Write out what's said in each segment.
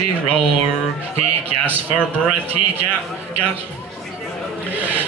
mighty roar. He gasped for breath, he gasped.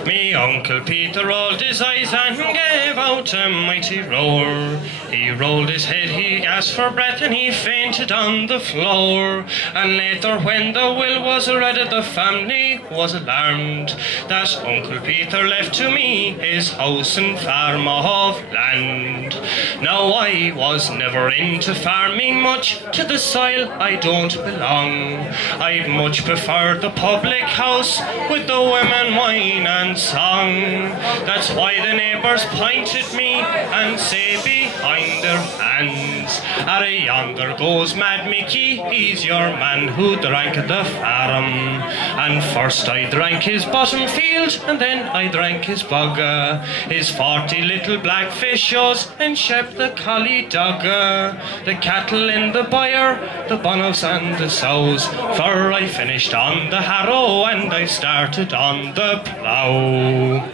Me Uncle Peter rolled his eyes and gave out a mighty roar. He rolled his head, he gasped for breath, and he fainted on the floor. And later when the will was read, the family was alarmed that Uncle Peter left to me his house and farm of land. Now I was never into farming much, to the soil I don't belong. I'd much prefer the public house with the women, wine and song. That's why the neighbours point at me and say behind their hands, "Are yonder goes Mad Mickey, he's your man who drank at the farm." And first I drank his bottom field, and then I drank his bugger, his 40 little black fishes, and Shep the collie dogger, the cattle in the byre, the bonnows and the sows. For I finished on the harrow and I started on the plough.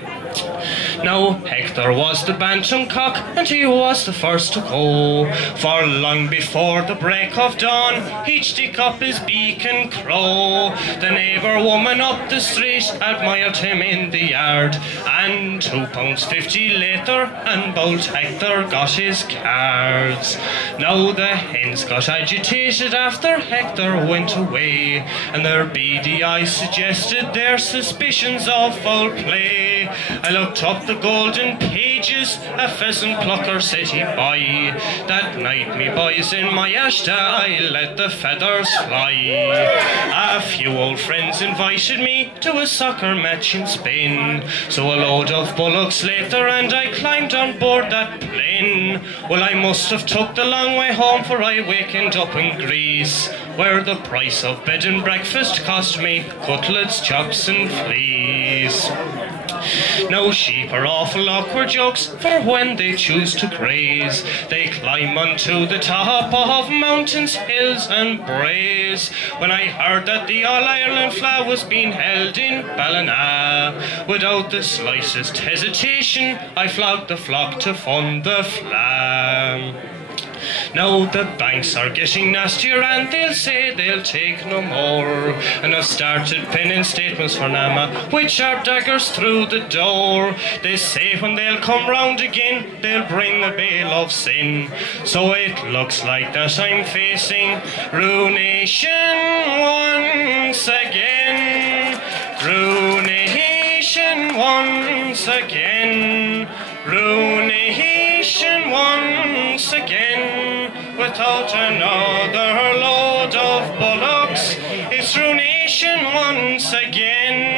Now Hector was the bantam cock, and he was the first to go, for long before the break of dawn he'd stick up his beak and crow. The neighbour woman up the street admired him in the yard, and £2.50 later and bold Hector got his cards. Now the hens got agitated after Hector went away, and their beady eyes suggested their suspicions of foul play. I looked up the golden pages, a pheasant plucker said he by. That night, me boys, in Moyasta, I let the feathers fly. A few old friends invited me to a soccer match in Spain, so a load of bullocks later and I climbed on board that plane. Well, I must have took the long way home, for I wakened up in Greece, where the price of bed and breakfast cost me cutlets, chops and fleas. Now sheep are awful awkward jokes, for when they choose to graze, they climb onto the top of mountains, hills and braes. When I heard that the All-Ireland flag was being held in Ballina, without the slightest hesitation I flogged the flock to fund the flag. Now the banks are getting nastier and they'll say they'll take no more, and I've started penning statements for Nama, which are daggers through the door. They say when they'll come round again they'll bring a bale of sin, so it looks like that I'm facing ruination once again. Ruination once again. Ruination once again. Without another load of bullocks, it's ruination once again.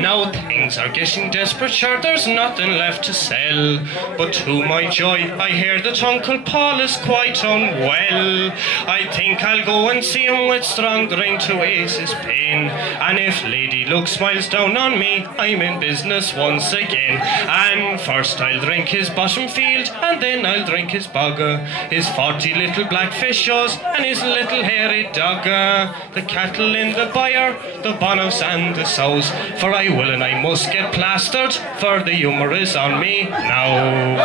Now things are getting desperate, sure there's nothing left to sell, but to my joy I hear that Uncle Paul is quite unwell. I think I'll go and see him with strong drink to ease his pain, and if Lady Luke smiles down on me, I'm in business once again. And first I'll drink his bottom field, and then I'll drink his bugger, his 40 little black fishes and his little hairy dogger, the cattle in the byre, the bonnows and the sows. For I will and I must get plastered, for the humour is on me now.